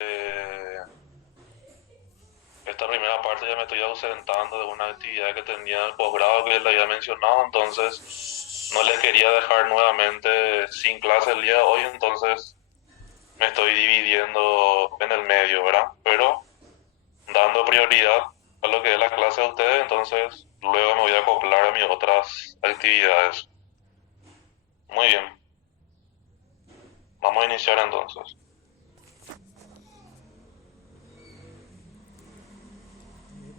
Eh, Esta primera parte ya me estoy ausentando de una actividad que tenía en el posgrado que le había mencionado, entonces no les quería dejar nuevamente sin clase el día de hoy, entonces me estoy dividiendo en el medio, ¿verdad? Pero dando prioridad a lo que es la clase de ustedes, entonces luego me voy a acoplar a mis otras actividades. Muy bien, vamos a iniciar entonces.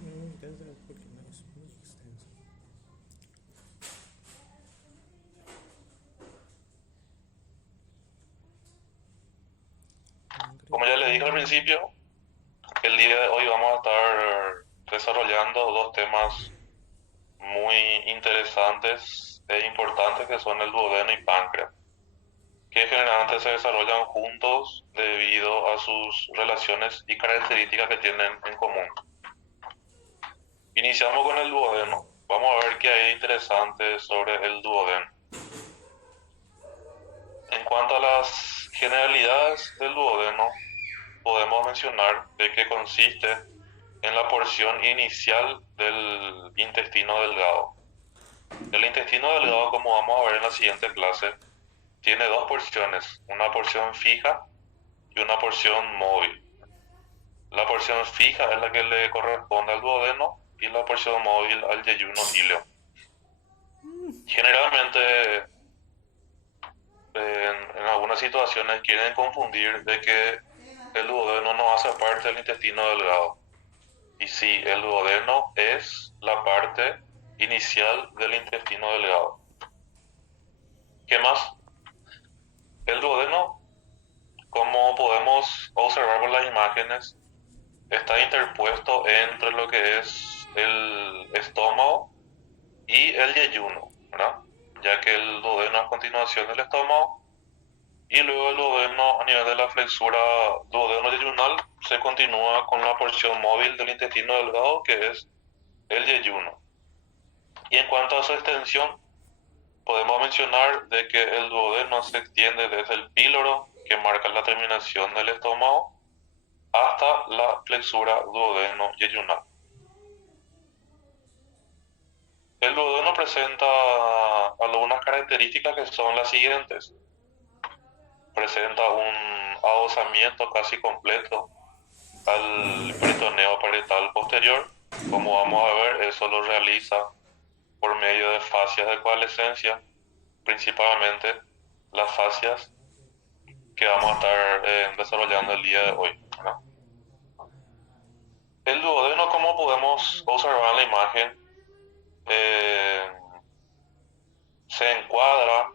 No me interesa porque no es muy extenso. Como ya le dije al principio, el día de hoy vamos a estar desarrollando dos temas muy interesantes e importantes que son el duodeno y páncreas, que generalmente se desarrollan juntos debido a sus relaciones y características que tienen en común. Iniciamos con el duodeno. Vamos a ver qué hay interesante sobre el duodeno. En cuanto a las generalidades del duodeno, podemos mencionar de que consiste en la porción inicial del intestino delgado. El intestino delgado, como vamos a ver en la siguiente clase, tiene dos porciones, una porción fija y una porción móvil. La porción fija es la que le corresponde al duodeno y la porción móvil al yeyuno híleo. Generalmente, en algunas situaciones quieren confundir de que el duodeno no hace parte del intestino delgado. Y sí, el duodeno es la parte inicial del intestino delgado. ¿Qué más? El duodeno, como podemos observar por las imágenes, está interpuesto entre lo que es el estómago y el yeyuno, ¿verdad? Ya que el duodeno es a continuación del estómago y luego el duodeno a nivel de la flexura duodeno-yeyunal se continúa con la porción móvil del intestino delgado que es el yeyuno. Y en cuanto a su extensión, podemos mencionar de que el duodeno se extiende desde el píloro que marca la terminación del estómago hasta la flexura duodeno-yeyunal. El duodeno presenta algunas características que son las siguientes. Presenta un adosamiento casi completo al peritoneo parietal posterior. Como vamos a ver, eso lo realiza por medio de fascias de coalescencia, principalmente las fascias que vamos a estar desarrollando el día de hoy, ¿no? El duodeno, como podemos observar en la imagen, eh, se encuadra,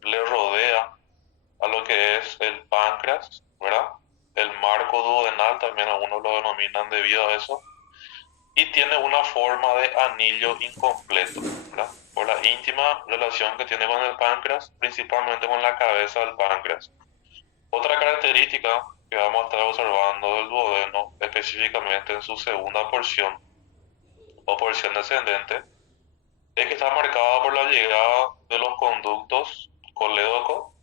le rodea a lo que es el páncreas, ¿verdad? El marco duodenal también algunos lo denominan debido a eso, y tiene una forma de anillo incompleto, ¿verdad? Por la íntima relación que tiene con el páncreas, principalmente con la cabeza del páncreas. Otra característica que vamos a estar observando del duodeno, específicamente en su segunda porción o porción descendente, es que está marcada por la llegada de los conductos colédoco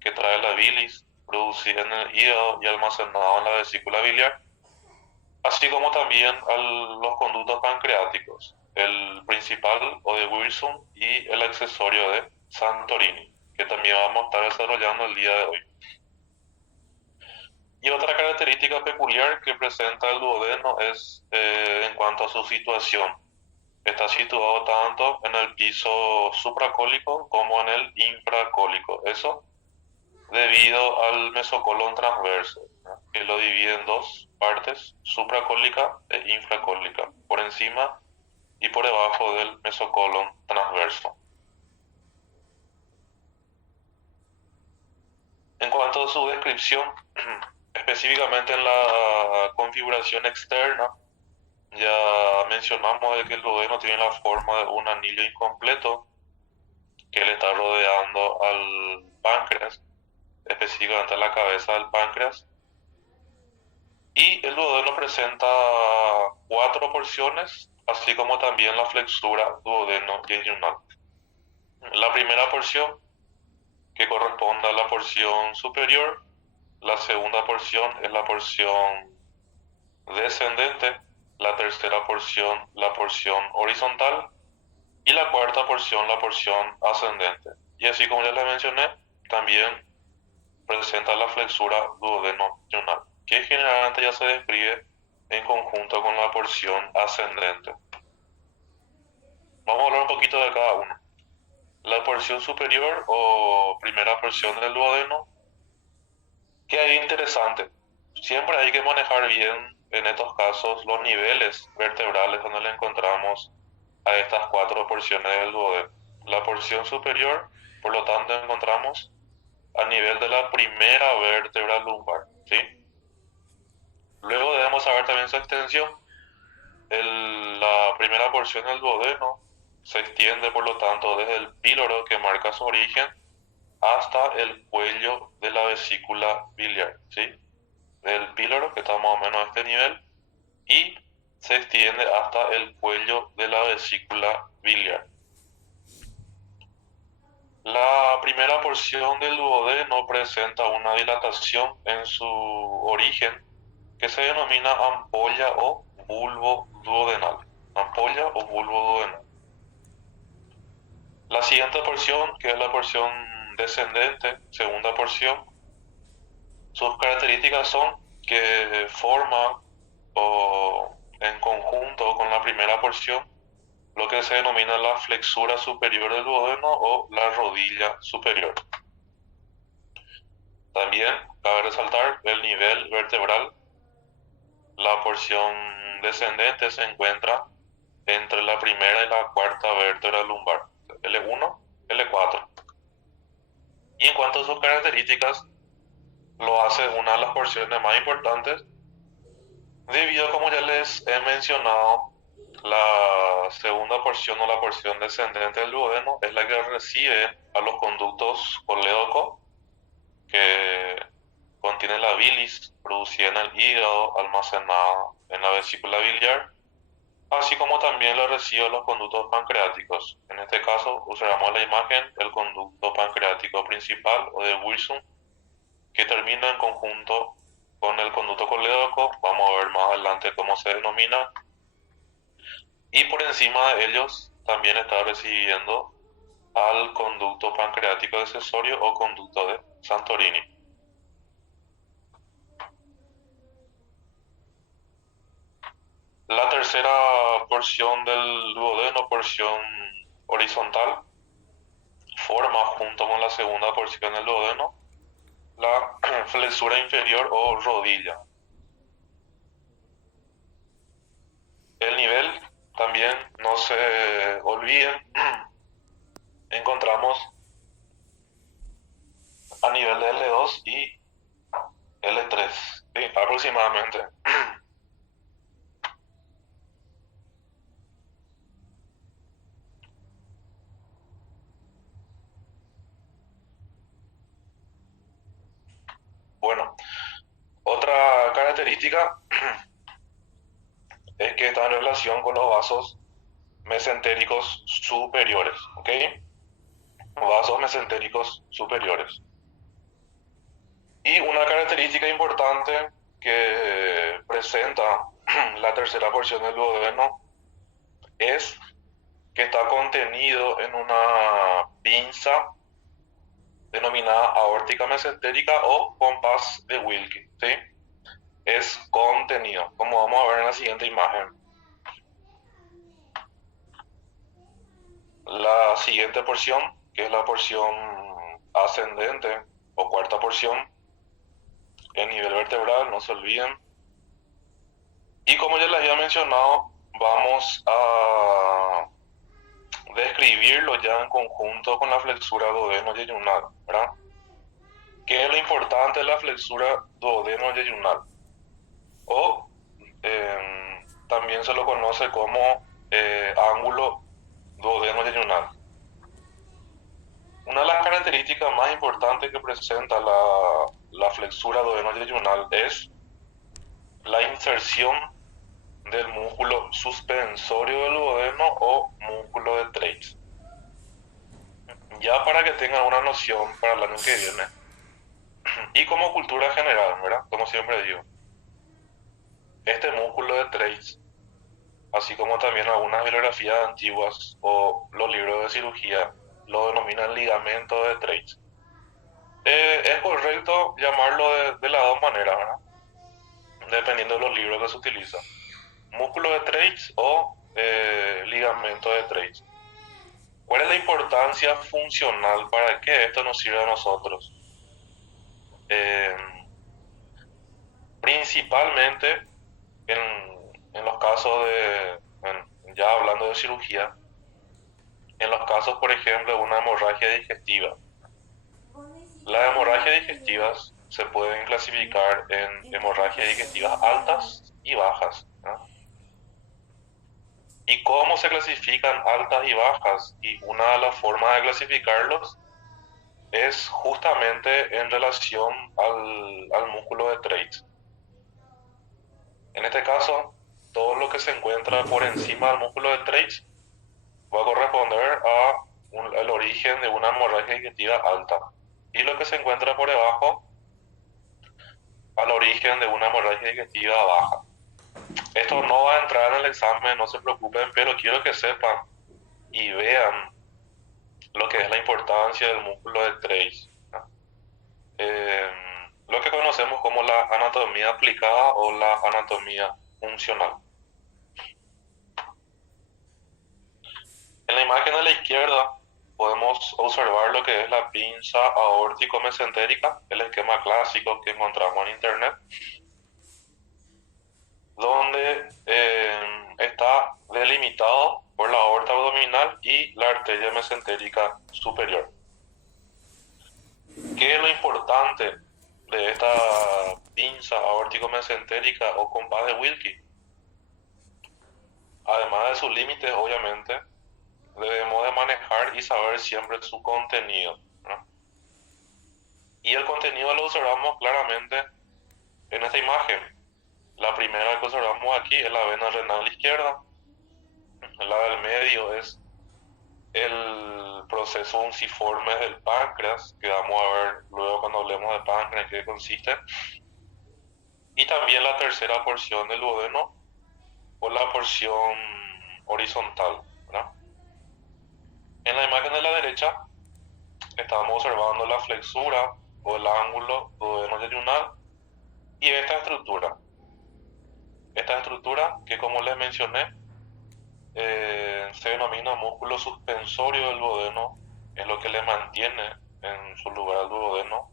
que trae la bilis producida en el hígado y almacenada en la vesícula biliar, así como también a los conductos pancreáticos, el principal o de Wilson y el accesorio de Santorini, que también vamos a estar desarrollando el día de hoy. Y otra característica peculiar que presenta el duodeno es en cuanto a su situación. Está situado tanto en el piso supracólico como en el infracólico. Eso debido al mesocolon transverso, ¿no? Que lo divide en dos partes, supracólica e infracólica, por encima y por debajo del mesocolon transverso. En cuanto a su descripción, específicamente en la configuración externa, ya mencionamos de que el duodeno tiene la forma de un anillo incompleto que le está rodeando al páncreas, específicamente a la cabeza del páncreas. Y el duodeno presenta cuatro porciones, así como también la flexura duodeno-yeyunal. La primera porción, que corresponde a la porción superior, La segunda porción es la porción descendente, la tercera porción la porción horizontal y la cuarta porción la porción ascendente. Y así como ya les mencioné, también presenta la flexura duodeno-yunal, que generalmente ya se describe en conjunto con la porción ascendente. Vamos a hablar un poquito de cada uno. La porción superior o primera porción del duodeno, que es interesante. Siempre hay que manejar bien en estos casos los niveles vertebrales donde le encontramos a estas cuatro porciones del duodeno. La porción superior, por lo tanto, encontramos a nivel de la primera vértebra lumbar, ¿sí? Luego debemos saber también su extensión. La primera porción del duodeno se extiende, por lo tanto, desde el píloro que marca su origen hasta el cuello de la vesícula biliar, ¿sí? Del píloro, que está más o menos a este nivel, y se extiende hasta el cuello de la vesícula biliar. La primera porción del duodeno presenta una dilatación en su origen que se denomina ampolla o bulbo duodenal. Ampolla o bulbo duodenal. La siguiente porción, que es la porción descendente, segunda porción, sus características son que forma o en conjunto con la primera porción lo que se denomina la flexura superior del duodeno o la rodilla superior. También cabe resaltar el nivel vertebral. La porción descendente se encuentra entre la primera y la cuarta vértebra lumbar, L1, L4. Y en cuanto a sus características, lo hace una de las porciones más importantes, debido a, como ya les he mencionado, la segunda porción o la porción descendente del duodeno es la que recibe a los conductos colédocos que contienen la bilis producida en el hígado, almacenada en la vesícula biliar, así como también la recibe a los conductos pancreáticos. En este caso usaremos la imagen del conducto pancreático principal o de Wilson, que termina en conjunto con el conducto colédoco. Vamos a ver más adelante cómo se denomina. Y por encima de ellos también está recibiendo al conducto pancreático accesorio o conducto de Santorini. La tercera porción del duodeno, porción horizontal, forma junto con la segunda porción del duodeno la flexura inferior o rodilla. El nivel, también no se olviden, encontramos a nivel de L2 y L3, ¿sí? Aproximadamente. Bueno, otra característica es que está en relación con los vasos mesentéricos superiores, ¿ok? Vasos mesentéricos superiores. Y una característica importante que presenta la tercera porción del duodeno es que está contenido en una pinza denominada aórtica mesentérica o compás de Wilkie, ¿sí? Es contenido, como vamos a ver en la siguiente imagen. La siguiente porción, que es la porción ascendente o cuarta porción, el nivel vertebral, no se olviden. Y como ya les había mencionado, vamos a describirlo ya en conjunto con la flexura duodeno-yeyunal, ¿verdad? ¿Qué es lo importante de la flexura duodeno-yeyunal? O también se lo conoce como ángulo duodeno-yeyunal. Una de las características más importantes que presenta la flexura duodeno-yeyunal es la inserción del músculo suspensorio del duodeno o músculo de Treitz. Ya para que tengan una noción para el año que viene, Y como cultura general, ¿verdad? Como siempre digo, este músculo de Treitz, así como también algunas bibliografías antiguas o los libros de cirugía, lo denominan ligamento de Treitz. Es correcto llamarlo de las dos maneras, ¿verdad? Dependiendo de los libros que se utilizan. Músculo de Treitz o ligamento de Treitz. ¿Cuál es la importancia funcional para que esto nos sirva a nosotros? Eh, Principalmente en los casos ya hablando de cirugía, en los casos, por ejemplo, de una hemorragia digestiva. Las hemorragias digestivas se pueden clasificar en hemorragias digestivas altas y bajas, ¿no? ¿Y cómo se clasifican altas y bajas? Y una de las formas de clasificarlos es justamente en relación al músculo de Treitz. En este caso, todo lo que se encuentra por encima del músculo de Treitz va a corresponder al origen de una hemorragia digestiva alta. Y lo que se encuentra por debajo, al origen de una hemorragia digestiva baja. Esto no va a entrar en el examen, no se preocupen, pero quiero que sepan y vean lo que es la importancia del músculo de Treitz, ¿no? Lo que conocemos como la anatomía aplicada o la anatomía funcional. En la imagen de la izquierda podemos observar lo que es la pinza aórtico-mesentérica, el esquema clásico que encontramos en internet, donde está delimitado por la aorta abdominal y la arteria mesentérica superior. ¿Qué es lo importante de esta pinza aórtico-mesentérica o compás de Wilkie? Además de sus límites, obviamente, debemos de manejar y saber siempre su contenido, ¿no? Y el contenido lo observamos claramente en esta imagen. La primera que observamos aquí es la vena renal izquierda. La del medio es el proceso unciforme del páncreas, que vamos a ver luego cuando hablemos de páncreas en qué consiste. Y también la tercera porción del duodeno o la porción horizontal, ¿verdad? En la imagen de la derecha estamos observando la flexura o el ángulo duodeno-yeyunal y esta estructura que, como les mencioné, se denomina músculo suspensorio del duodeno, es lo que le mantiene en su lugar al duodeno.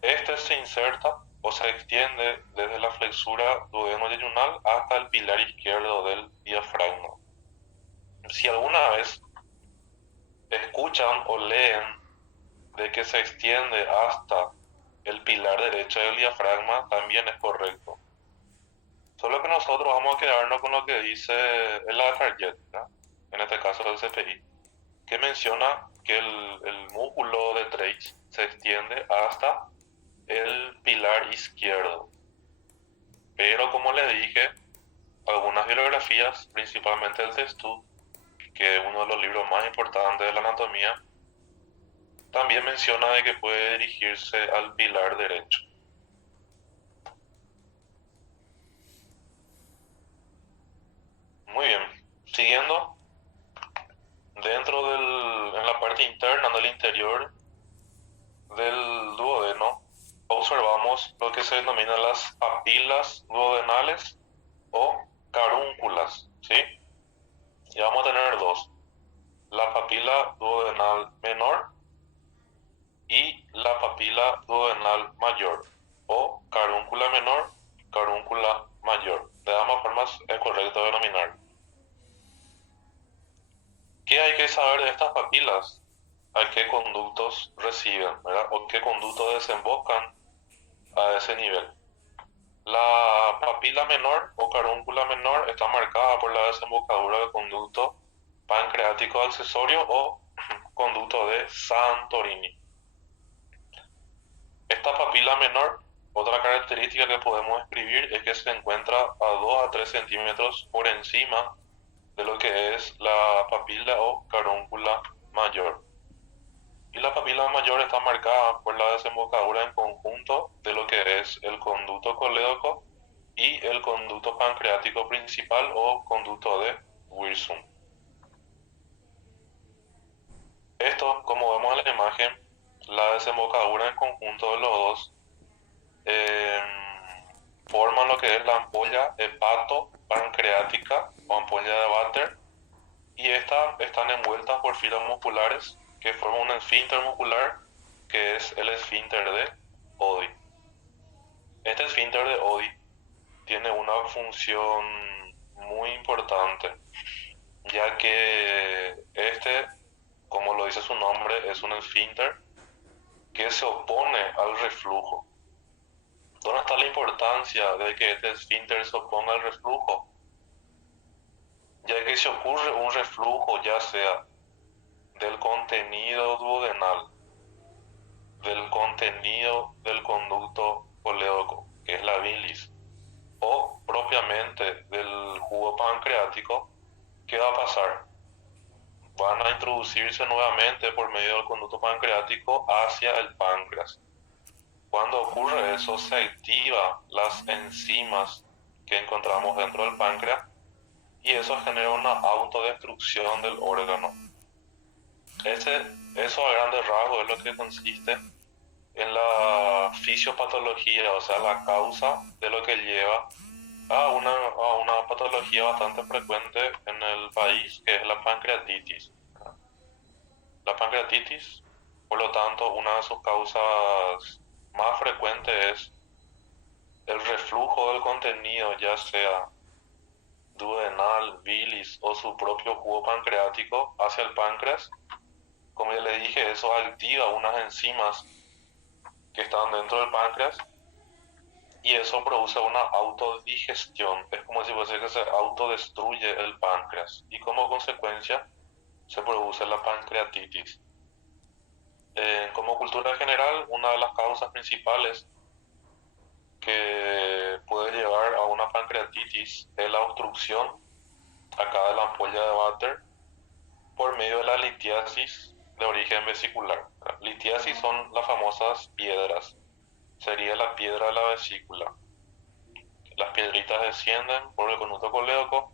Este se inserta o se extiende desde la flexura duodeno-yeyunal hasta el pilar izquierdo del diafragma. Si alguna vez escuchan o leen de que se extiende hasta el pilar derecho del diafragma, también es correcto. Solo que nosotros vamos a quedarnos con lo que dice el Lafayette, ¿no? En este caso el CPI, que menciona que el músculo de Treitz se extiende hasta el pilar izquierdo. Pero como les dije, algunas bibliografías, principalmente el Testu, que es uno de los libros más importantes de la anatomía, también menciona de que puede dirigirse al pilar derecho. Muy bien, siguiendo, en la parte interna del interior del duodeno, observamos lo que se denomina las papilas duodenales o carúnculas, ¿sí? Y vamos a tener dos: la papila duodenal menor y la papila duodenal mayor, o carúncula menor, carúncula mayor. De ambas formas es correcto denominar. ¿Qué hay que saber de estas papilas? ¿A qué conductos reciben, ¿verdad? O qué conductos desembocan a ese nivel? La papila menor o carúncula menor está marcada por la desembocadura del conducto pancreático accesorio o conducto de Santorini. Esta papila menor, otra característica que podemos escribir es que se encuentra a 2 a 3 centímetros por encima de lo que es la papila o carúncula mayor. Y la papila mayor está marcada por la desembocadura en conjunto de lo que es el conducto colédoco y el conducto pancreático principal o conducto de Wirsum. Esto, como vemos en la imagen, la desembocadura en conjunto de los dos forman lo que es la ampolla hepato-pancreática o ampolla de Vater, y estas están envueltas por fibras musculares que forman un esfínter muscular que es el esfínter de Oddi. Este esfínter de Oddi tiene una función muy importante, ya que este, como lo dice su nombre, es un esfínter que se opone al reflujo. ¿Dónde está la importancia de que este esfínter se oponga al reflujo? Ya que si ocurre un reflujo, ya sea del contenido duodenal, del contenido del conducto colédoco, que es la bilis, o propiamente del jugo pancreático, ¿qué va a pasar? Van a introducirse nuevamente por medio del conducto pancreático hacia el páncreas. Cuando ocurre eso, se activan las enzimas que encontramos dentro del páncreas y eso genera una autodestrucción del órgano. Eso a grandes rasgos es lo que consiste en la fisiopatología, o sea, la causa de lo que lleva a una patología bastante frecuente en el país, que es la pancreatitis. La pancreatitis, por lo tanto, una de sus causas más frecuentes es el reflujo del contenido, ya sea duodenal, bilis o su propio jugo pancreático hacia el páncreas. Como ya le dije, eso activa unas enzimas que están dentro del páncreas y eso produce una autodigestión. Es como si fuese que se autodestruye el páncreas y como consecuencia se produce la pancreatitis. Como cultura general, una de las causas principales que puede llevar a una pancreatitis es la obstrucción acá de la ampolla de Vater por medio de la litiasis de origen vesicular. Litiasis son las famosas piedras, sería la piedra de la vesícula. Las piedritas descienden por el conducto colédoco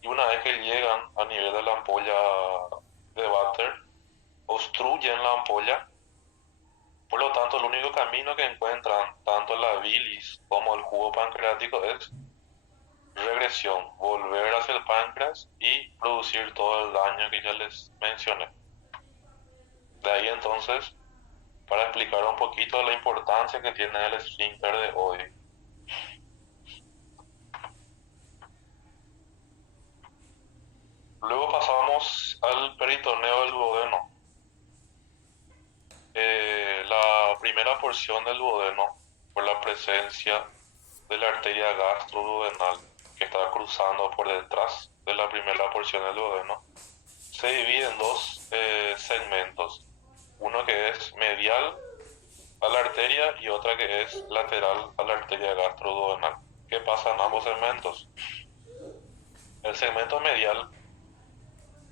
y una vez que llegan a nivel de la ampolla de Vater, obstruyen la ampolla. Por lo tanto, el único camino que encuentran tanto la bilis como el jugo pancreático es regresión, volver hacia el páncreas y producir todo el daño que ya les mencioné. De ahí entonces, para explicar un poquito la importancia que tiene el esfínter de Oddi. Luego pasamos al peritoneo del duodeno. La primera porción del duodeno, por la presencia de la arteria gastroduodenal que está cruzando por detrás de la primera porción del duodeno, se divide en dos segmentos. Uno que es medial a la arteria y otra que es lateral a la arteria gastroduodenal. ¿Qué pasa en ambos segmentos? El segmento medial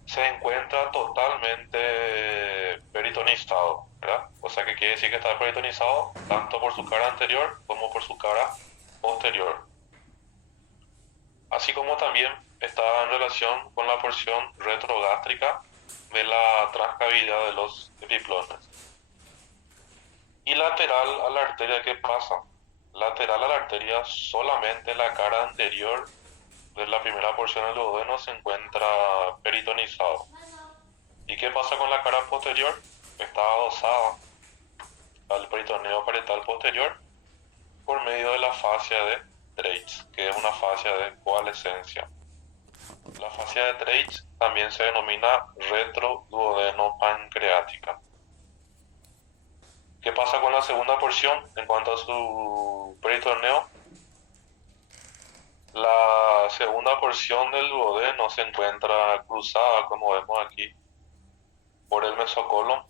se encuentra totalmente peritonizado, ¿verdad? O sea que quiere decir que está peritonizado tanto por su cara anterior como por su cara posterior. Así como también está en relación con la porción retrogástrica de la transcavidad de los epiplones. Y lateral a la arteria, ¿qué pasa? Lateral a la arteria, solamente la cara anterior de la primera porción del duodeno se encuentra peritonizado. ¿Y qué pasa con la cara posterior? Está adosada al peritoneo parietal posterior por medio de la fascia de Treitz, que es una fascia de coalescencia. La fascia de Treitz también se denomina retroduodeno-pancreática. ¿Qué pasa con la segunda porción en cuanto a su peritoneo? La segunda porción del duodeno se encuentra cruzada, como vemos aquí, por el mesocolon.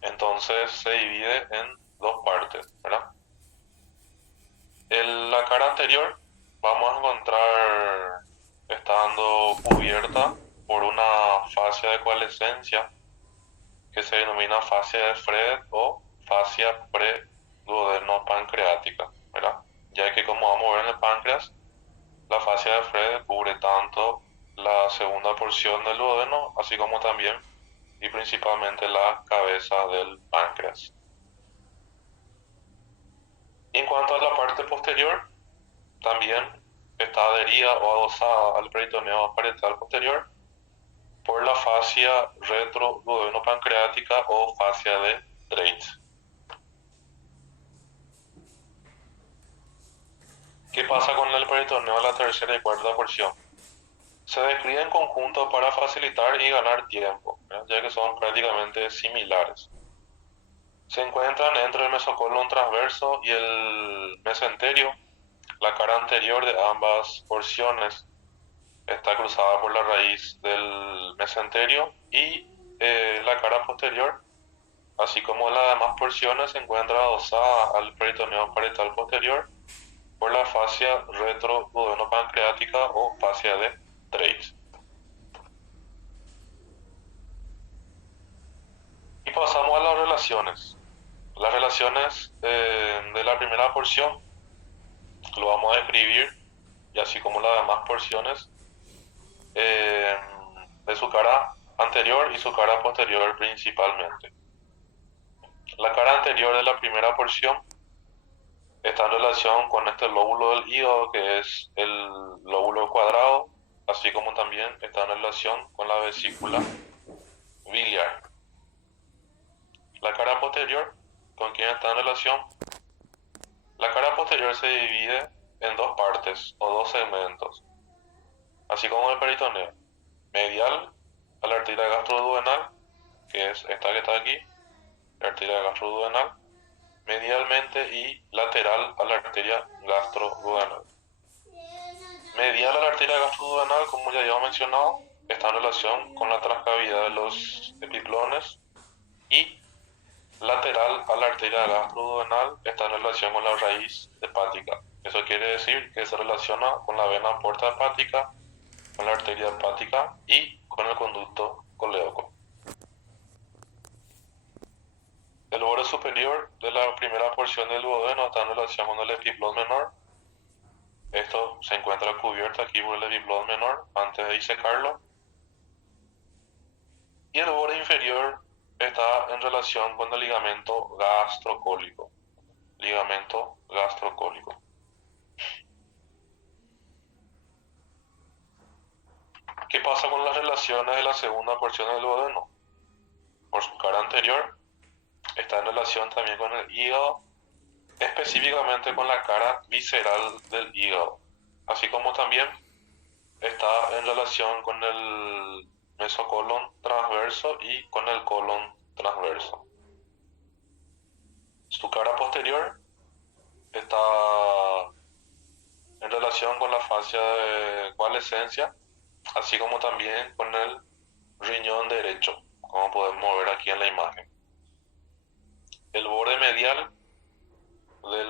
Entonces se divide en dos partes, ¿verdad? La cara anterior vamos a encontrar estando cubierta por una fascia de coalescencia que se denomina fascia de Fred o fascia preduodeno-pancreática, ¿verdad? Ya que como vamos a ver en el páncreas, la fascia de Fred cubre tanto la segunda porción del duodeno, así como también y principalmente la cabeza del páncreas. Y en cuanto a la parte posterior, también está adherida o adosada al peritoneo parietal posterior por la fascia retroduodeno-pancreática o fascia de Dreit. ¿Qué pasa con el peritoneo de la tercera y cuarta porción? Se describe en conjunto para facilitar y ganar tiempo, ya que son prácticamente similares. Se encuentran entre el mesocolon transverso y el mesenterio. La cara anterior de ambas porciones está cruzada por la raíz del mesenterio y la cara posterior, así como las demás porciones, se encuentra adosada al peritoneo parietal posterior por la fascia retroduodeno-pancreática o fascia de Dreit. Y pasamos a las relaciones. Las relaciones de la primera porción lo vamos a describir, y así como las demás porciones, de su cara anterior y su cara posterior principalmente. La cara anterior de la primera porción está en relación con este lóbulo del hígado, que es el lóbulo cuadrado, así como también está en relación con la vesícula biliar. La cara posterior, ¿con quién está en relación? La cara posterior se divide en dos partes o dos segmentos, así como el peritoneo. Medial a la arteria gastroduodenal, que es esta que está aquí, la arteria gastroduodenal, medialmente y lateral a la arteria gastroduodenal. Medial a la arteria gastroduodenal, como ya habíamos mencionado, está en relación con la transcavidad de los epiplones, y lateral a la arteria gastroduodenal está en relación con la raíz hepática. Eso quiere decir que se relaciona con la vena porta hepática, con la arteria hepática y con el conducto colédoco. El borde superior de la primera porción del duodeno está en relación con el epiplón menor. Esto se encuentra cubierto aquí por el epiplón menor antes de disecarlo. Y el borde inferior está en relación con el ligamento gastrocólico. Ligamento gastrocólico. ¿Qué pasa con las relaciones de la segunda porción del duodeno? Por su cara anterior, está en relación también con el hígado, específicamente con la cara visceral del hígado, así como también está en relación con el mesocolon transverso y con el colon transverso. Su cara posterior está en relación con la fascia de coalescencia, así como también con el riñón derecho, como podemos ver aquí en la imagen. El borde medial de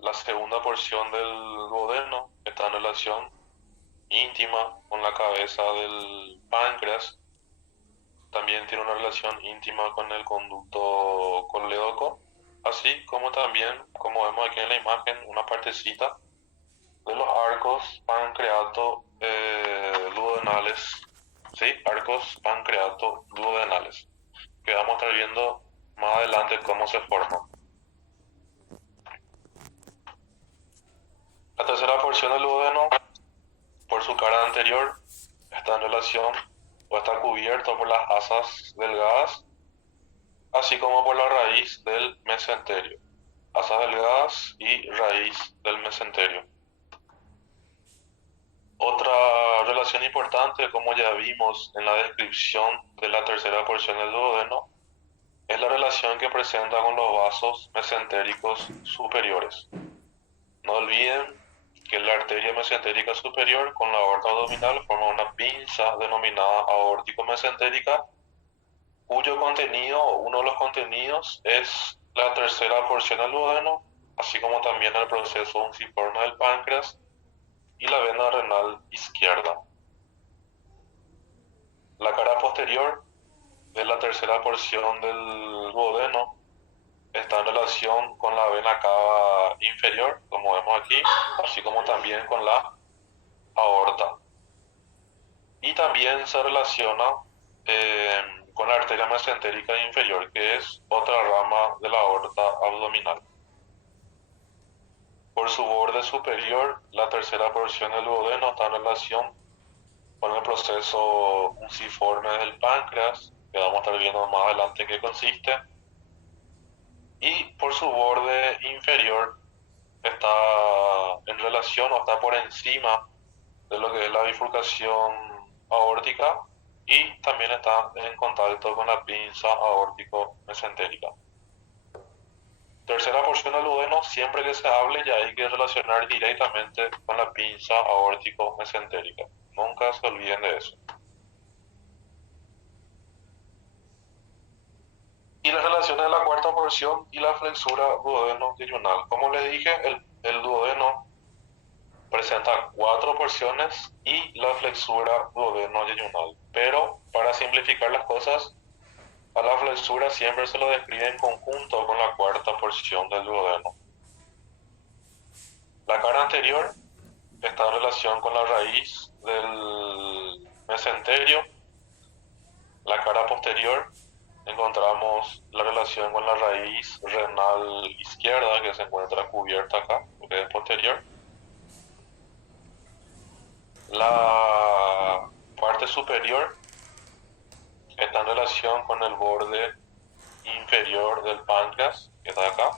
la segunda porción del duodeno está en relación íntima con la cabeza del páncreas. También tiene una relación íntima con el conducto colédoco, así como también, como vemos aquí en la imagen, una partecita de los arcos pancreato-duodenales, ¿sí? Arcos pancreato-duodenales, que vamos a estar viendo más adelante cómo se forman. La tercera porción del duodeno, por su cara anterior, está en relación o está cubierto por las asas delgadas, así como por la raíz del mesenterio. Asas delgadas y raíz del mesenterio. Otra relación importante, como ya vimos en la descripción de la tercera porción del duodeno, es la relación que presenta con los vasos mesentéricos superiores. No olviden que la arteria mesentérica superior con la aorta abdominal forma una pinza denominada aórtico-mesentérica, cuyo contenido o uno de los contenidos es la tercera porción del duodeno, así como también el proceso unciforme del páncreas y la vena renal izquierda. La cara posterior de la tercera porción del duodeno está en relación con la vena cava inferior, como vemos aquí, así como también con la aorta. Y también se relaciona con la arteria mesentérica inferior, que es otra rama de la aorta abdominal. Por su borde superior, la tercera porción del duodeno está en relación con el proceso unciforme del páncreas, que vamos a estar viendo más adelante en qué consiste. Y por su borde inferior está en relación o está por encima de lo que es la bifurcación aórtica y también está en contacto con la pinza aórtico-mesentérica. Tercera porción del duodeno, siempre que se hable ya hay que relacionar directamente con la pinza aórtico-mesentérica. Nunca se olviden de eso. Y las relaciones de la cuarta porción y la flexura duodeno-yeyunal. Como les dije, el duodeno presenta 4 porciones y la flexura duodeno-yeyunal. Pero para simplificar las cosas, a la flexura siempre se lo describe en conjunto con la cuarta porción del duodeno. La cara anterior está en relación con la raíz del mesenterio. La cara posterior encontramos la relación con la raíz renal izquierda, que se encuentra cubierta acá, porque es posterior. La parte superior está en relación con el borde inferior del páncreas, que está acá.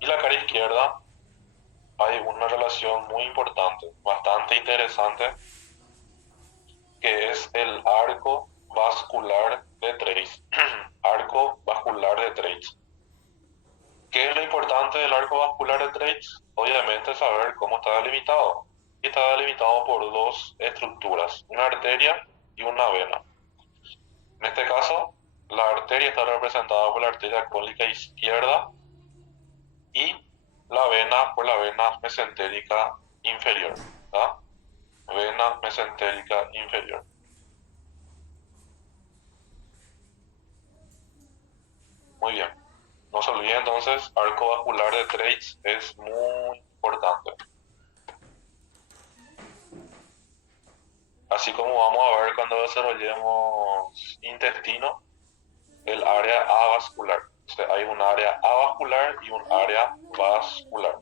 Y la cara izquierda hay una relación muy importante, bastante interesante, que es el arco vascular de Treitz. Arco vascular de Treitz. ¿Qué es lo importante del arco vascular de Treitz? Obviamente saber cómo está delimitado. Y está delimitado por dos estructuras, una arteria y una vena. En este caso, la arteria está representada por la arteria cólica izquierda y la vena por la vena mesentérica inferior. ¿Tá? Vena mesentérica inferior. Muy bien. No se olviden entonces, arco vascular de Treitz es muy importante. Así como vamos a ver cuando desarrollemos intestino, el área avascular. O sea, hay un área avascular y un área vascular.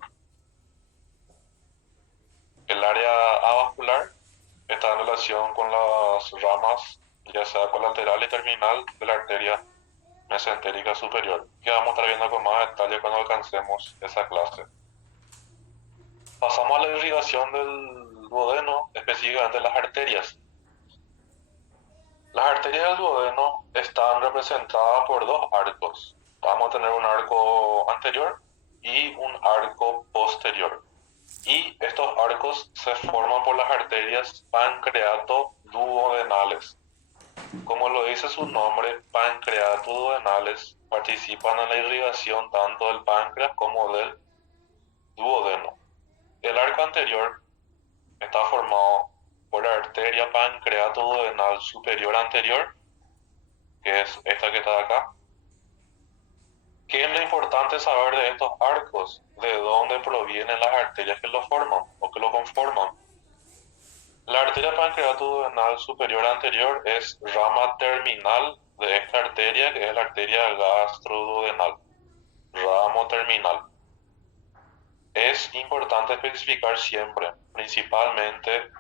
El área avascular está en relación con las ramas, ya sea colateral y terminal, de la arteria mesentérica superior, que vamos a estar viendo con más detalle cuando alcancemos esa clase. Pasamos a la irrigación del duodeno, específicamente las arterias. Las arterias del duodeno están representadas por dos arcos. Vamos a tener un arco anterior y un arco posterior. Y estos arcos se forman por las arterias pancreato-duodenales. Como lo dice su nombre, pancreato-duodenales participan en la irrigación tanto del páncreas como del duodeno. El arco anterior está formado por la arteria pancreato-duodenal superior anterior, que es esta que está acá. ¿Qué es lo importante saber de estos arcos? ¿De dónde provienen las arterias que lo forman o que lo conforman? La arteria pancreato-duodenal superior anterior es rama terminal de esta arteria, que es la arteria gastroduodenal. Ramo terminal. Es importante especificar siempre, principalmente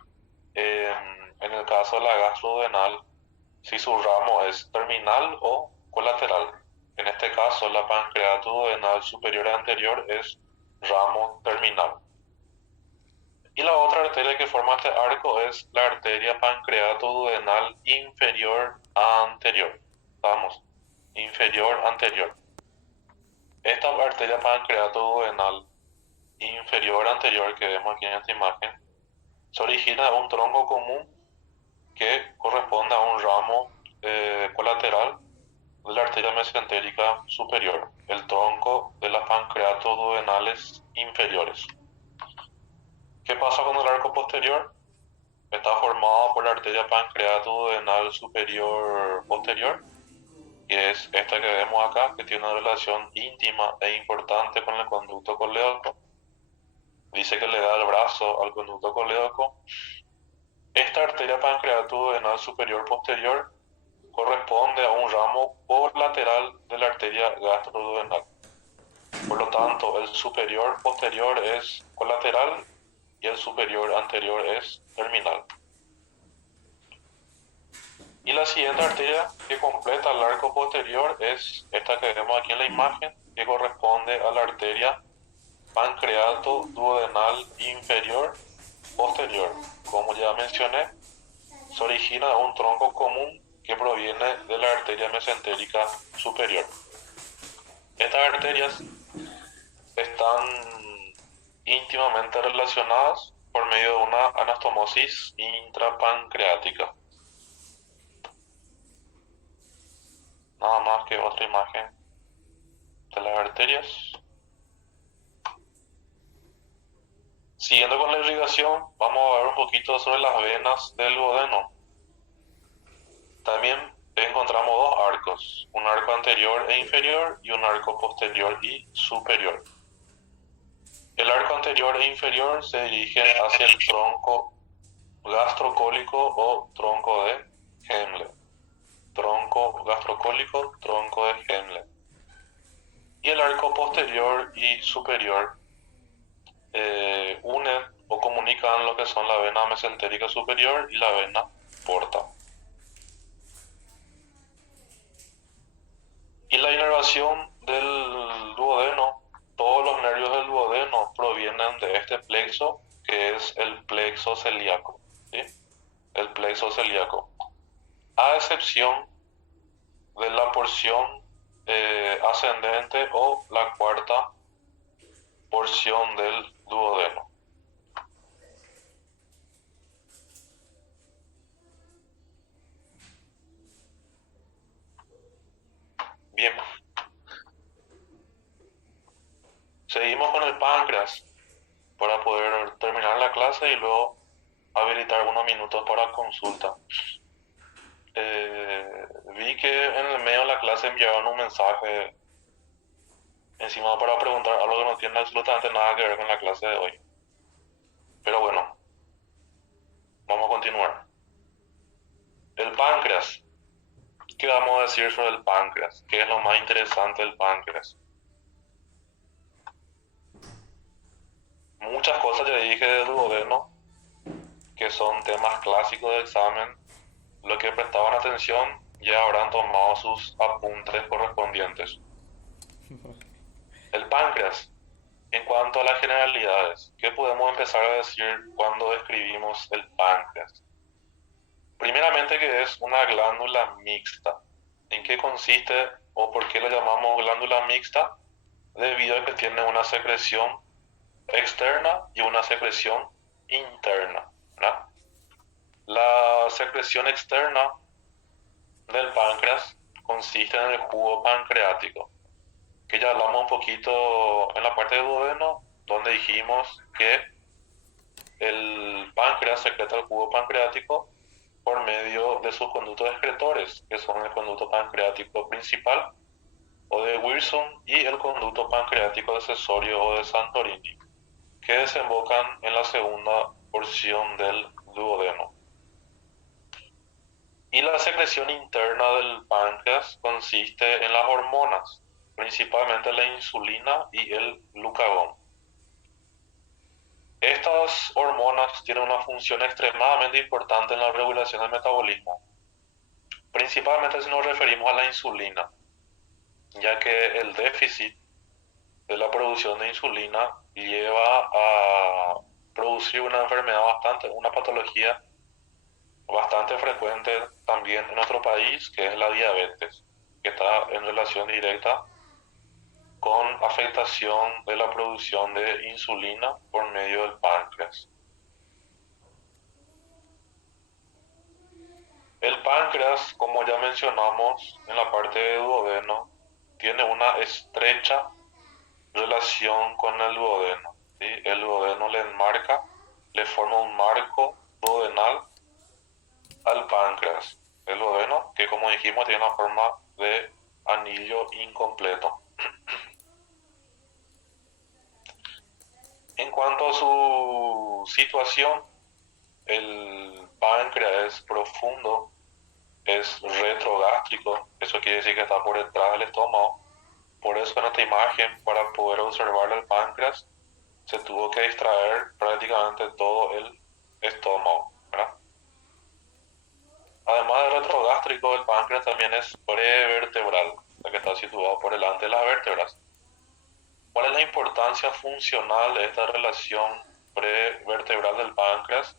en el caso de la gastroduodenal, si su ramo es terminal o colateral. En este caso, la pancreato-duodenal superior anterior es ramo terminal. Y la otra arteria que forma este arco es la arteria pancreato-duodenal inferior anterior. Vamos, inferior anterior. Esta arteria pancreato-duodenal inferior anterior que vemos aquí en esta imagen se origina de un tronco común que corresponde a un ramo colateral de la arteria mesentérica superior, el tronco de las pancreato-duodenales inferiores. ¿Qué pasa con el arco posterior? está formado por la arteria pancreato-duodenal superior posterior, que es esta que vemos acá, que tiene una relación íntima e importante con el conducto colédoco. Dice que le da el brazo al conducto colédoco. Esta arteria pancreato-duodenal superior posterior corresponde a un ramo colateral de la arteria gastroduodenal. Por lo tanto, el superior posterior es colateral y el superior anterior es terminal. Y la siguiente arteria que completa el arco posterior es esta que vemos aquí en la imagen, que corresponde a la arteria pancreato-duodenal inferior posterior. Como ya mencioné, se origina de un tronco común que proviene de la arteria mesentérica superior. Estas arterias están íntimamente relacionadas por medio de una anastomosis intrapancreática. Nada más que otra imagen de las arterias. Siguiendo con la irrigación, vamos a ver un poquito sobre las venas del duodeno. También encontramos dos arcos, un arco anterior e inferior y un arco posterior y superior. El arco anterior e inferior se dirige hacia el tronco gastrocólico o tronco de Hemle. Tronco gastrocólico, tronco de Hemle. Y el arco posterior y superior unen o comunican lo que son la vena mesentérica superior y la vena porta. Y la inervación del duodeno, todos los nervios del duodeno provienen de este plexo, que es el plexo celíaco, ¿sí? El plexo celíaco. A excepción de la porción ascendente o la cuarta porción del duodeno. Bien. Seguimos con el páncreas para poder terminar la clase y luego habilitar unos minutos para consulta. Vi que en el medio de la clase enviaron un mensaje encima para preguntar algo que no tiene absolutamente nada que ver con la clase de hoy. Pero bueno, vamos a continuar. El páncreas. ¿Qué vamos a decir sobre el páncreas? ¿Qué es lo más interesante del páncreas? Muchas cosas ya dije del duodeno, que son temas clásicos de examen. Los que prestaban atención ya habrán tomado sus apuntes correspondientes. El páncreas. En cuanto a las generalidades, ¿qué podemos empezar a decir cuando describimos el páncreas? Primeramente que es una glándula mixta. ¿En qué consiste o por qué la llamamos glándula mixta? Debido a que tiene una secreción externa y una secreción interna, ¿verdad? La secreción externa del páncreas consiste en el jugo pancreático, que ya hablamos un poquito en la parte del duodeno, donde dijimos que el páncreas secreta el jugo pancreático por medio de sus conductos excretores, que son el conducto pancreático principal o de Wilson y el conducto pancreático accesorio o de Santorini, que desembocan en la segunda porción del duodeno. Y la secreción interna del páncreas consiste en las hormonas, principalmente la insulina y el glucagón. Estas hormonas tienen una función extremadamente importante en la regulación del metabolismo, principalmente si nos referimos a la insulina, ya que el déficit de la producción de insulina lleva a producir una enfermedad una patología bastante frecuente también en nuestro país, que es la diabetes, que está en relación directa con afectación de la producción de insulina por medio del páncreas. El páncreas, como ya mencionamos en la parte de duodeno, tiene una estrecha relación con el duodeno, ¿sí? El duodeno le enmarca, le forma un marco duodenal al páncreas. El duodeno, que como dijimos tiene una forma de anillo incompleto. En cuanto a su situación, el páncreas es profundo, es retrogástrico, eso quiere decir que está por detrás del estómago. Por eso en esta imagen, para poder observar el páncreas, se tuvo que extraer prácticamente todo el estómago, ¿verdad? Además de retrogástrico, el páncreas también es prevertebral, ya que está situado por delante de las vértebras. ¿Cuál es la importancia funcional de esta relación prevertebral del páncreas?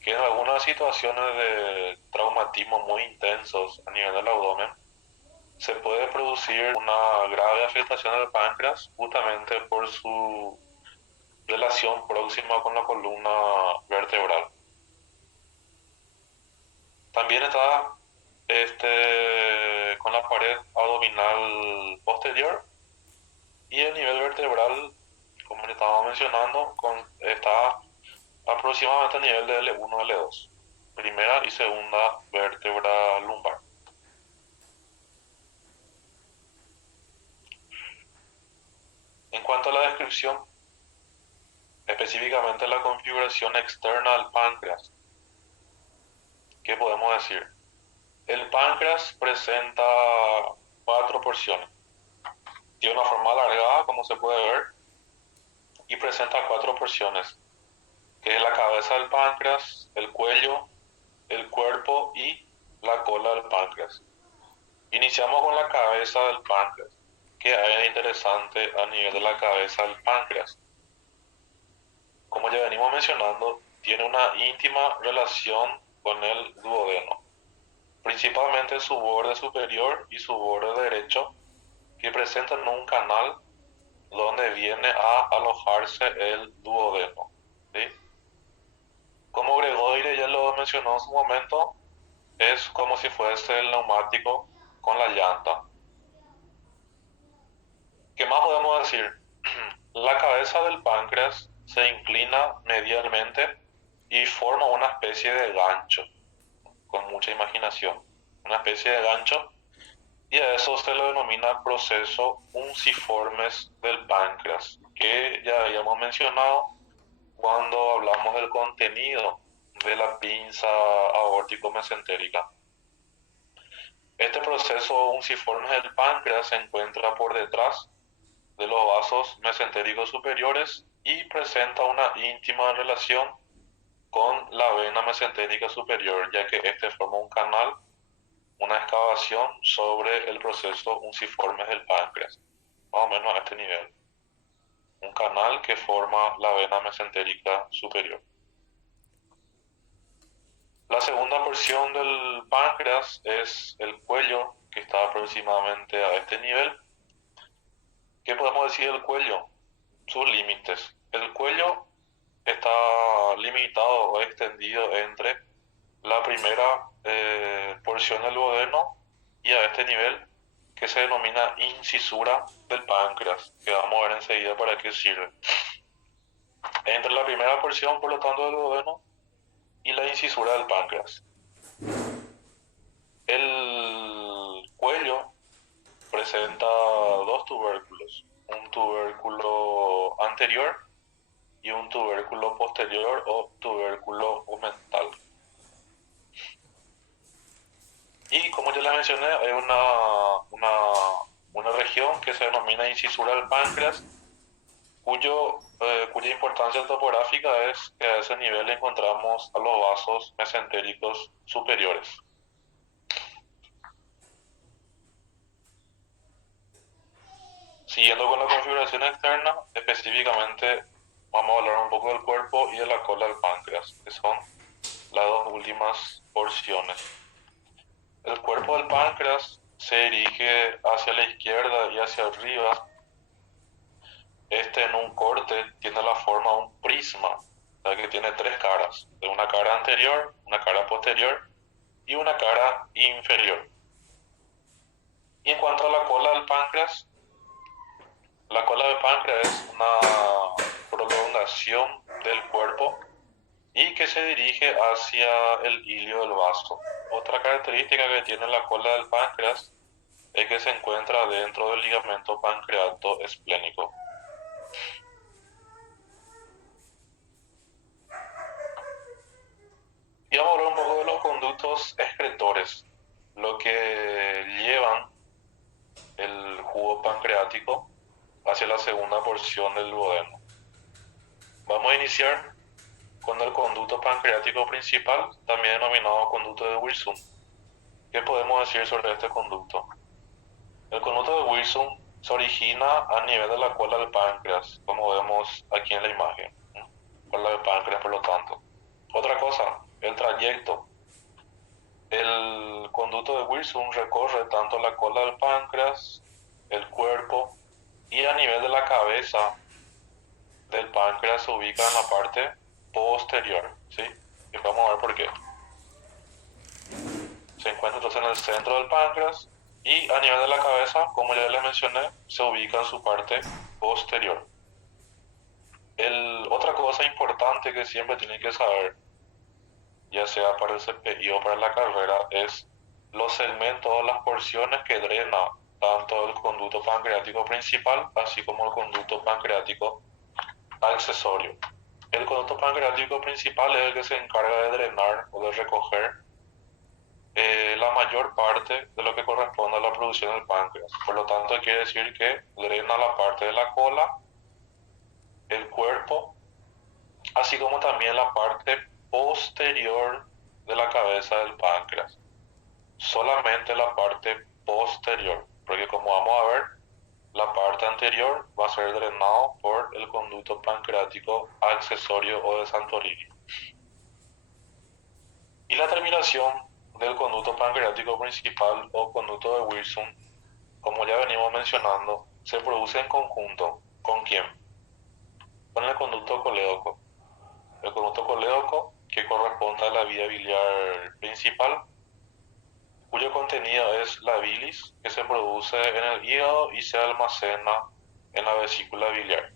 Que en algunas situaciones de traumatismo muy intensos a nivel del abdomen, se puede producir una grave afectación del páncreas justamente por su relación próxima con la columna vertebral. También está con la pared abdominal posterior y el nivel vertebral, como le estábamos mencionando, está aproximadamente a nivel de L1 L2, primera y segunda vértebra lumbar. En cuanto a la descripción, específicamente la configuración externa del páncreas, ¿qué podemos decir? El páncreas presenta 4 porciones. Tiene una forma alargada, como se puede ver, y presenta 4 porciones, que es la cabeza del páncreas, el cuello, el cuerpo y la cola del páncreas. Iniciamos con la cabeza del páncreas. ¿Qué hay de interesante a nivel de la cabeza del páncreas? Como ya venimos mencionando, tiene una íntima relación con el duodeno, principalmente su borde superior y su borde derecho, que presentan un canal donde viene a alojarse el duodeno, ¿sí? Como Gregoire ya lo mencionó en su momento, es como si fuese el neumático con la llanta. ¿Qué más podemos decir? La cabeza del páncreas se inclina medialmente y forma una especie de gancho, con mucha imaginación, una especie de gancho, y a eso se le denomina proceso unciformes del páncreas, que ya habíamos mencionado cuando hablamos del contenido de la pinza aórtico-mesentérica. Este proceso unciformes del páncreas se encuentra por detrás de los vasos mesentéricos superiores y presenta una íntima relación con la vena mesentérica superior, ya que este forma un canal, una excavación sobre el proceso unciformes del páncreas, más o menos a este nivel. Un canal que forma la vena mesentérica superior. La segunda porción del páncreas es el cuello, que está aproximadamente a este nivel. ¿Qué podemos decir del cuello? Sus límites. El cuello está limitado o extendido entre la primera porción del duodeno y a este nivel, que se denomina incisura del páncreas, que vamos a ver enseguida para qué sirve. Entre la primera porción, por lo tanto, del duodeno y la incisura del páncreas. El cuello presenta 2 tubérculos, un tubérculo anterior y un tubérculo posterior o tubérculo omental. Y como ya les mencioné, hay una región que se denomina incisura del páncreas, cuya importancia topográfica es que a ese nivel encontramos a los vasos mesentéricos superiores. Siguiendo con la configuración externa, específicamente vamos a hablar un poco del cuerpo y de la cola del páncreas, que son las 2 últimas porciones. El cuerpo del páncreas se dirige hacia la izquierda y hacia arriba. En un corte tiene la forma de un prisma, o sea que tiene 3 caras, de una cara anterior, una cara posterior y una cara inferior. Y en cuanto a la cola del páncreas, la cola del páncreas es una prolongación del cuerpo y que se dirige hacia el ilio del vaso. Otra característica que tiene la cola del páncreas es que se encuentra dentro del ligamento pancreato esplénico. Y vamos a hablar un poco de los conductos excretores, lo que llevan el jugo pancreático hacia la segunda porción del duodeno. Vamos a iniciar con el conducto pancreático principal, también denominado conducto de Wilson. ¿Qué podemos decir sobre este conducto? El conducto de Wilson se origina a nivel de la cola del páncreas, como vemos aquí en la imagen. Cola del páncreas, por lo tanto. Otra cosa, el trayecto. El conducto de Wilson recorre tanto la cola del páncreas, el cuerpo, y a nivel de la cabeza del páncreas se ubica en la parte posterior, ¿sí? Y vamos a ver por qué. Se encuentra entonces en el centro del páncreas y a nivel de la cabeza, como ya les mencioné, se ubica en su parte posterior. Otra cosa importante que siempre tienen que saber, ya sea para el CPI o para la carrera, es los segmentos o las porciones que drena tanto el conducto pancreático principal así como el conducto pancreático accesorio. El conducto pancreático principal es el que se encarga de drenar o de recoger la mayor parte de lo que corresponde a la producción del páncreas. Por lo tanto, quiere decir que drena la parte de la cola, el cuerpo, así como también la parte posterior de la cabeza del páncreas. Solamente la parte posterior, porque como vamos a ver, la parte anterior va a ser drenado por el conducto pancreático accesorio o de Santorini. Y la terminación del conducto pancreático principal o conducto de Wilson, como ya venimos mencionando, se produce en conjunto. ¿Con quién? Con el conducto colédoco. El conducto colédoco, que corresponde a la vía biliar principal, cuyo contenido es la bilis, que se produce en el hígado y se almacena en la vesícula biliar.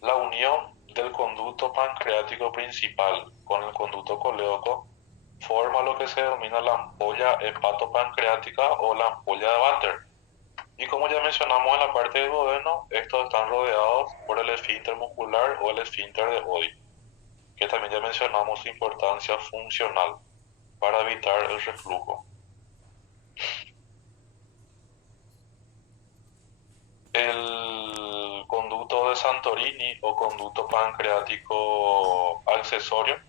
La unión del conducto pancreático principal con el conducto colédoco forma lo que se denomina la ampolla hepatopancreática o la ampolla de Vater. Y como ya mencionamos en la parte del duodeno, estos están rodeados por el esfínter muscular o el esfínter de Oddi, que también ya mencionamos su importancia funcional para evitar el reflujo. El conducto de Santorini o conducto pancreático accesorio,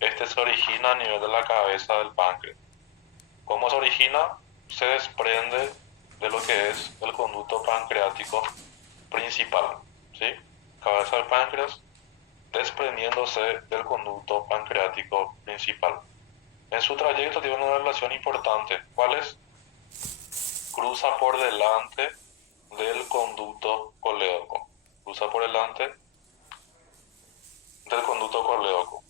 este se origina a nivel de la cabeza del páncreas. ¿Cómo se origina? Se desprende de lo que es el conducto pancreático principal, ¿sí? Cabeza del páncreas desprendiéndose del conducto pancreático principal. En su trayecto tiene una relación importante. ¿Cuál es? Cruza por delante del conducto colédoco. Cruza por delante del conducto colédoco.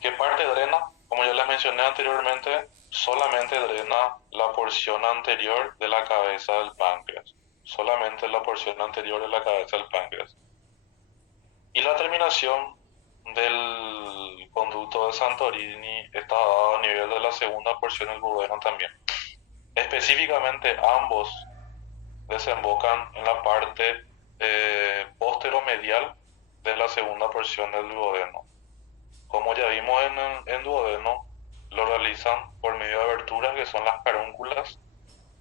¿Qué parte drena? Como ya les mencioné anteriormente, solamente drena la porción anterior de la cabeza del páncreas. Solamente la porción anterior de la cabeza del páncreas. Y la terminación del conducto de Santorini está dado a nivel de la segunda porción del duodeno también. Específicamente ambos desembocan en la parte posteromedial de la segunda porción del duodeno. Como ya vimos en duodeno, lo realizan por medio de aberturas que son las carúnculas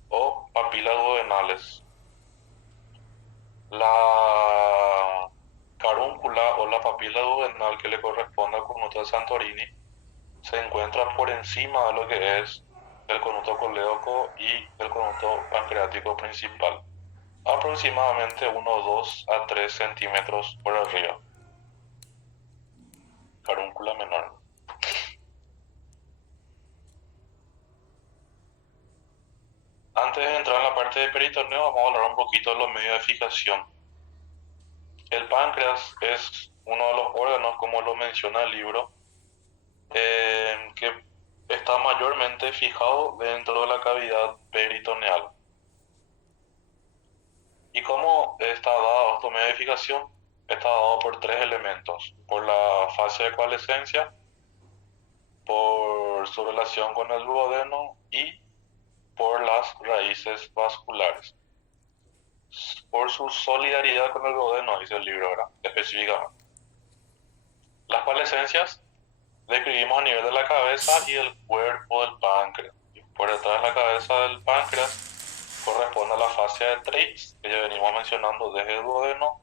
o papilas duodenales. La carúncula o la papila duodenal que le corresponde al conducto de Santorini se encuentra por encima de lo que es el conducto colédoco y el conducto pancreático principal, aproximadamente unos 2 a 3 centímetros por arriba. Carúncula menor. Antes de entrar en la parte de peritoneo, vamos a hablar un poquito de los medios de fijación. El páncreas es uno de los órganos, como lo menciona el libro, que está mayormente fijado dentro de la cavidad peritoneal. ¿Y cómo está dado este medio de fijación? está dado por tres elementos: por la fase de coalescencia, por su relación con el duodeno y por las raíces vasculares. Por su solidaridad con el duodeno, dice el libro, ¿verdad? Específicamente. Las coalescencias describimos a nivel de la cabeza y el cuerpo del páncreas. Y por detrás de la cabeza del páncreas corresponde a la fascia de Treitz, que ya venimos mencionando desde el duodeno,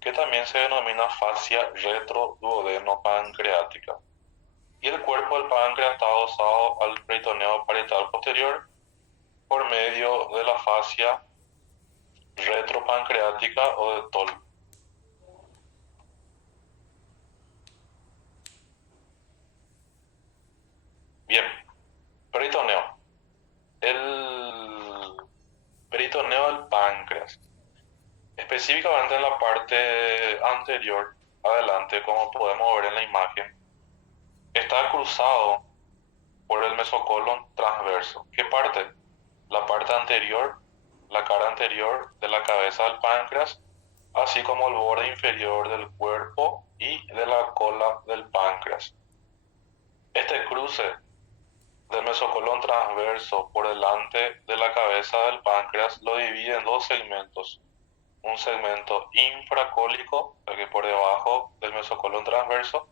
que también se denomina fascia retroduodeno-pancreática. Y el cuerpo del páncreas está adosado al peritoneo parietal posterior por medio de la fascia retropancreática o de TOL. Bien, peritoneo. El peritoneo del páncreas, específicamente en la parte anterior, adelante, como podemos ver en la imagen, está cruzado por el mesocolon transverso. ¿Qué parte? La parte anterior, la cara anterior de la cabeza del páncreas, así como el borde inferior del cuerpo y de la cola del páncreas. Este cruce del mesocolon transverso por delante de la cabeza del páncreas lo divide en dos segmentos: un segmento infracólico, el que por debajo del mesocolon transverso,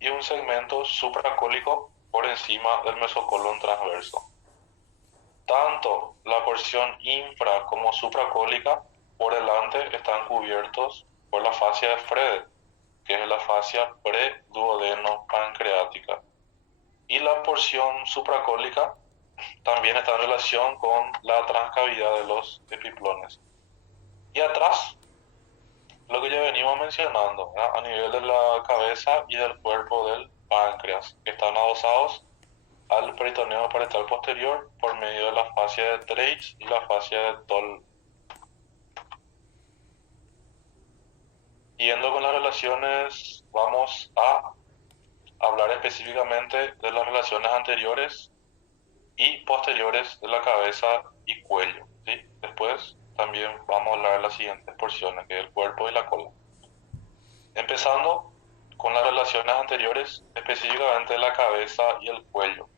y un segmento supracólico por encima del mesocolon transverso. Tanto la porción infra como supracólica por delante están cubiertos por la fascia de Frede, que es la fascia preduodeno-pancreática. Y la porción supracólica también está en relación con la transcavidad de los epiplones. Y atrás, lo que ya venimos mencionando, ¿verdad? A nivel de la cabeza y del cuerpo del páncreas, que están adosados al peritoneo parietal posterior por medio de la fascia de Treitz y la fascia de TOL. Yendo con las relaciones, vamos a hablar específicamente de las relaciones anteriores y posteriores de la cabeza y cuello, ¿sí? Después también vamos a hablar de las siguientes porciones, que es el cuerpo y la cola. Empezando con las relaciones anteriores, específicamente de la cabeza y el cuello.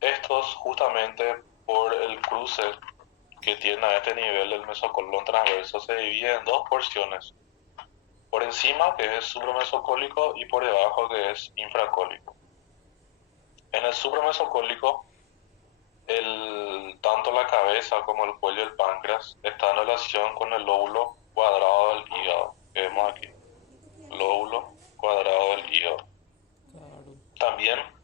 Estos, justamente por el cruce que tiene a este nivel el mesocolon transverso, se divide en dos porciones: por encima, que es supramesocólico, y por debajo, que es infracólico. En el supramesocólico, tanto la cabeza como el cuello del páncreas están en relación con el lóbulo cuadrado del hígado, que vemos aquí, lóbulo cuadrado del hígado. Claro. También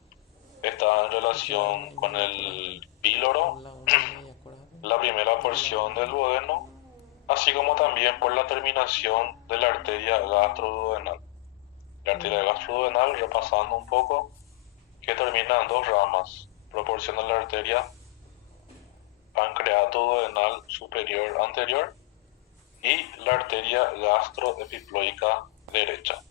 está en Ya relación con el píloro, la onda media coraje. la primera porción del duodeno, así como también por la terminación de la arteria gastroduodenal. La arteria gastroduodenal, repasando un poco, que termina en dos ramas: proporciona la arteria pancreatoduodenal superior anterior y la arteria gastroepiploica derecha.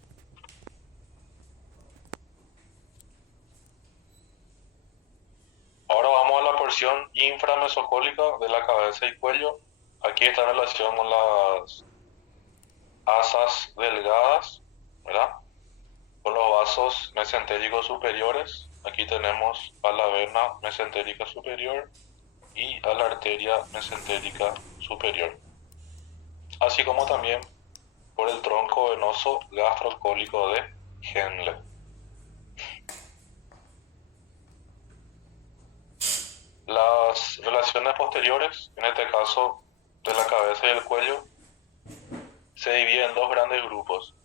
Ahora vamos a la porción inframesocólica de la cabeza y cuello. Aquí está en relación con las asas delgadas, ¿verdad? Con los vasos mesentéricos superiores. Aquí tenemos a la vena mesentérica superior y a la arteria mesentérica superior, así como también por el tronco venoso gastrocólico de Henle. Las relaciones posteriores, en este caso de la cabeza y el cuello, se dividen en dos grandes grupos: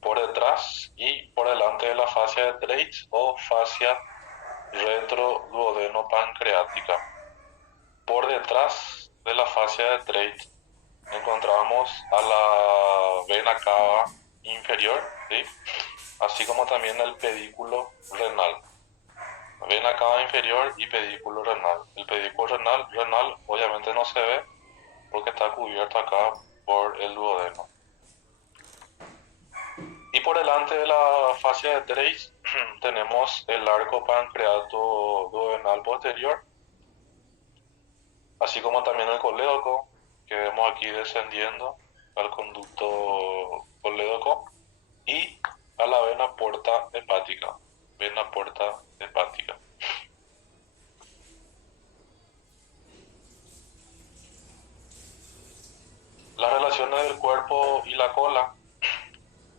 por detrás y por delante de la fascia de Treitz o fascia retroduodeno-pancreática. Por detrás de la fascia de Treitz encontramos a la vena cava inferior, ¿sí? Así como también el pedículo renal. Vena cava inferior y pedículo renal. El pedículo renal obviamente no se ve porque está cubierto acá por el duodeno. Y por delante de la fascia de Treitz tenemos el arco pancreato-duodenal posterior, así como también el colédoco, que vemos aquí descendiendo al conducto la cola,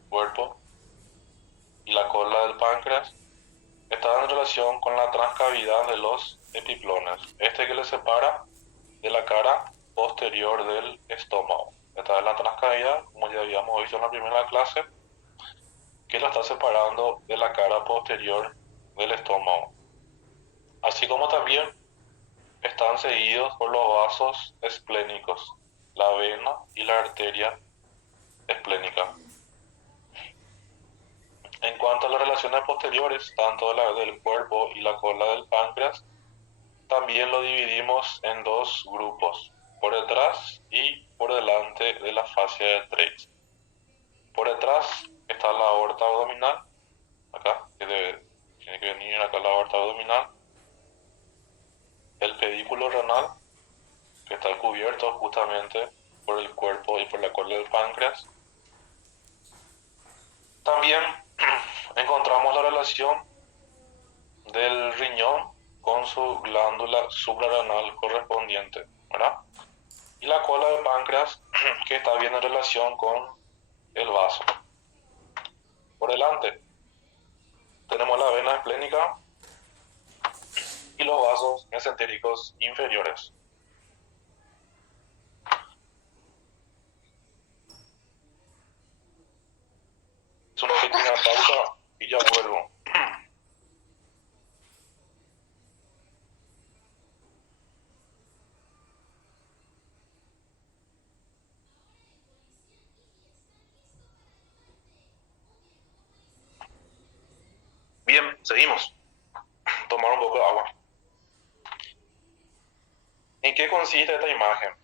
cuerpo y la cola del páncreas están en relación con la transcavidad de los epiplones, este que le separa de la cara posterior del estómago. Esta es la transcavidad, como ya habíamos visto en la primera clase, que la está separando de la cara posterior del estómago. Así como también están seguidos por los vasos esplénicos, la vena y la arteria esplénica. En cuanto a las relaciones posteriores, tanto la del cuerpo y la cola del páncreas, también lo dividimos en dos grupos, por detrás y por delante de la fascia de Treitz. Por detrás está la aorta abdominal, acá, tiene que venir acá la aorta abdominal, el pedículo renal, que está cubierto justamente por el cuerpo y por la cola del páncreas. También encontramos la relación del riñón con su glándula suprarrenal correspondiente, ¿verdad? Y la cola del páncreas, que está bien en relación con el vaso. Por delante tenemos la vena esplénica y los vasos mesentéricos inferiores. Es una pequeña pausa y ya vuelvo. Bien, seguimos. Tomar un poco de agua. ¿En qué consiste esta imagen?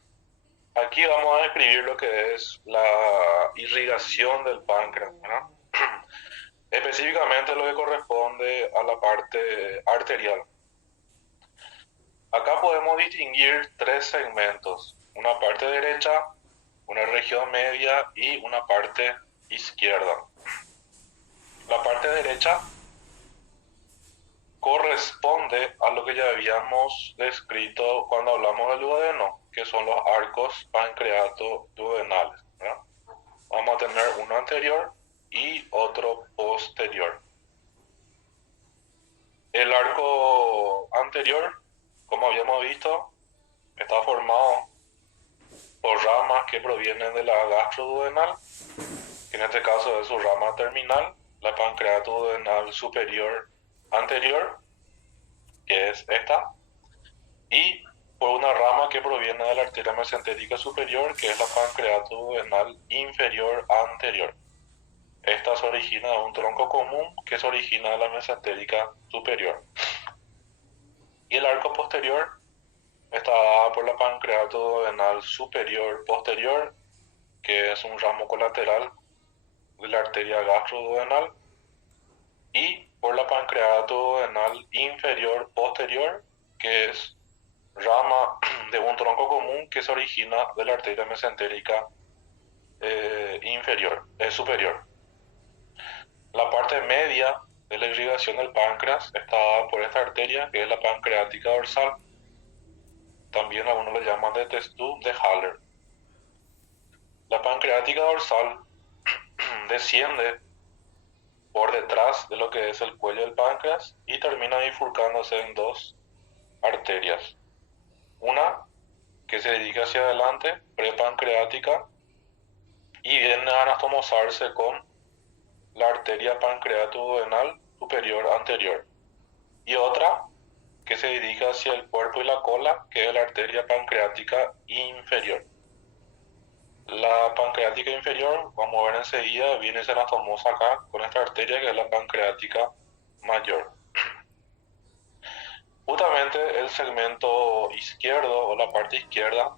Aquí vamos a describir lo que es la irrigación del páncreas, ¿no? Específicamente lo que corresponde a la parte arterial. Acá podemos distinguir tres segmentos, una parte derecha, una región media y una parte izquierda. La parte derecha corresponde a lo que ya habíamos descrito cuando hablamos del duodeno, que son los arcos pancreato-duodenales, ¿verdad? Vamos a tener uno anterior y otro posterior. El arco anterior, como habíamos visto, está formado por ramas que provienen de la gastroduodenal, que en este caso es su rama terminal, la pancreato-duodenal superior anterior, que es esta, y por una rama que proviene de la arteria mesentérica superior, que es la pancreato-duodenal inferior anterior. Esta se origina de un tronco común que se origina de la mesentérica superior. Y el arco posterior está dado por la pancreato-duodenal superior posterior, que es un ramo colateral de la arteria gastroduodenal, y por la pancreato-duodenal inferior posterior, que es rama de un tronco común que se origina de la arteria mesentérica superior. La parte media de la irrigación del páncreas está dada por esta arteria, que es la pancreática dorsal. También algunos le llaman de Testú de Haller. La pancreática dorsal desciende por detrás de lo que es el cuello del páncreas y termina bifurcándose en dos arterias. Una que se dirige hacia adelante, prepancreática, y viene a anastomosarse con la arteria pancreato-duodenal superior anterior. Y otra que se dirige hacia el cuerpo y la cola, que es la arteria pancreática inferior. La pancreática inferior, vamos a ver enseguida, viene se anastomosa acá con esta arteria que es la pancreática mayor. Justamente el segmento izquierdo o la parte izquierda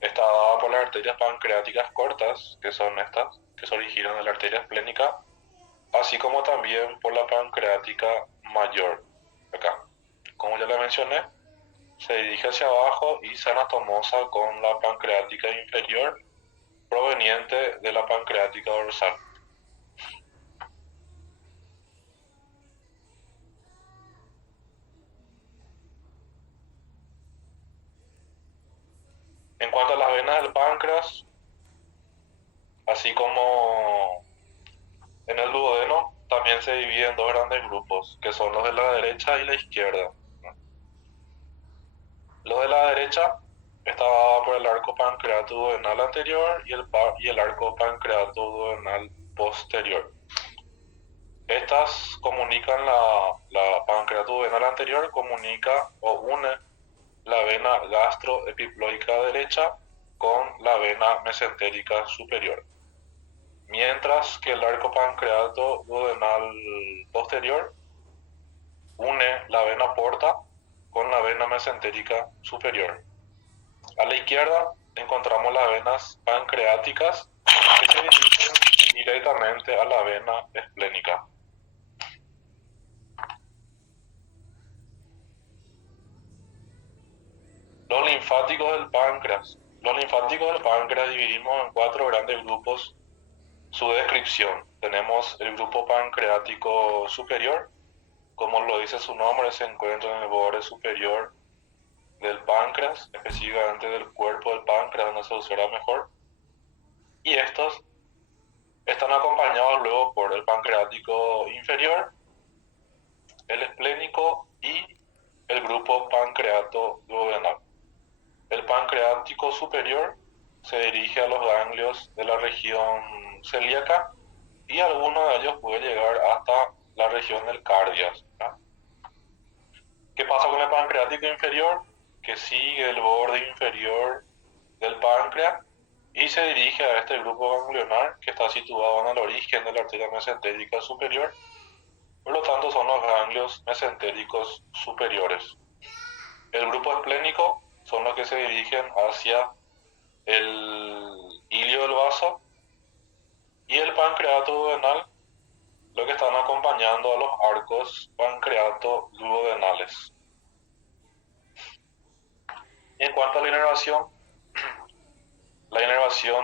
está dada por las arterias pancreáticas cortas, que son estas, que se originan de la arteria esplénica, así como también por la pancreática mayor, acá. Como ya le mencioné, se dirige hacia abajo y se anatomosa con la pancreática inferior proveniente de la pancreática dorsal. En cuanto a las venas del páncreas, Así como en el duodeno también se divide en dos grandes grupos, que son los de la derecha y la izquierda. Los de la derecha está dado por el arco pancreato-duodenal anterior y el arco pancreato-duodenal posterior. Estas comunican la pancreato-duodenal anterior, comunica o une la vena gastroepiploica derecha con la vena mesentérica superior. Mientras que el arco pancreato-duodenal posterior une la vena porta con la vena mesentérica superior. A la izquierda encontramos las venas pancreáticas que se dirigen directamente a la vena esplénica. Los linfáticos del páncreas. Los linfáticos del páncreas dividimos en 4 grandes grupos. Su descripción: tenemos el grupo pancreático superior, como lo dice su nombre, se encuentra en el borde superior del páncreas, específicamente del cuerpo del páncreas, donde se observa mejor. Y estos están acompañados luego por el pancreático inferior, el esplénico y el grupo pancreato-duodenal. El pancreático superior se dirige a los ganglios de la región celíaca y alguno de ellos puede llegar hasta la región del cardias. ¿Qué pasa con el pancreático inferior? Que sigue el borde inferior del páncreas y se dirige a este grupo ganglionar que está situado en el origen de la arteria mesentérica superior. Por lo tanto, son los ganglios mesentéricos superiores. El grupo esplénico son los que se dirigen hacia el hilio del vaso, y el pancreato-duodenal, lo que están acompañando a los arcos pancreato-duodenales. En cuanto a la inervación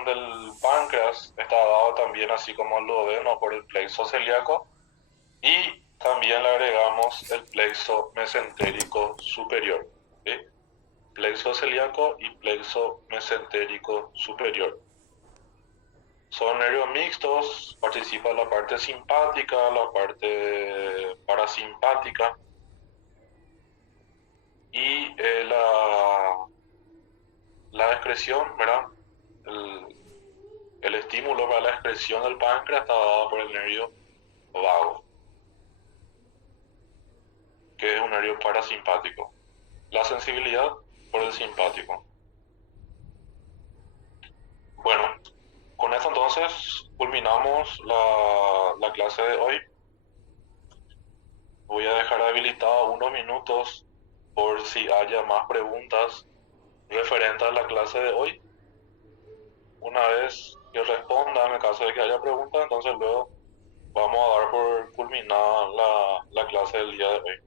del páncreas está dado también, así como el duodeno, por el plexo celíaco, y también le agregamos el plexo mesentérico superior. ¿Sí? Plexo celíaco y plexo mesentérico superior. Son nervios mixtos, participa la parte simpática, la parte parasimpática, y la excreción, ¿verdad? El estímulo para la excreción del páncreas está dado por el nervio vago, que es un nervio parasimpático. La sensibilidad por el simpático. Bueno, con esto entonces culminamos la clase de hoy. Voy a dejar habilitado unos minutos por si haya más preguntas referentes a la clase de hoy. Una vez que respondan, en el caso de que haya preguntas, entonces luego vamos a dar por culminada la clase del día de hoy.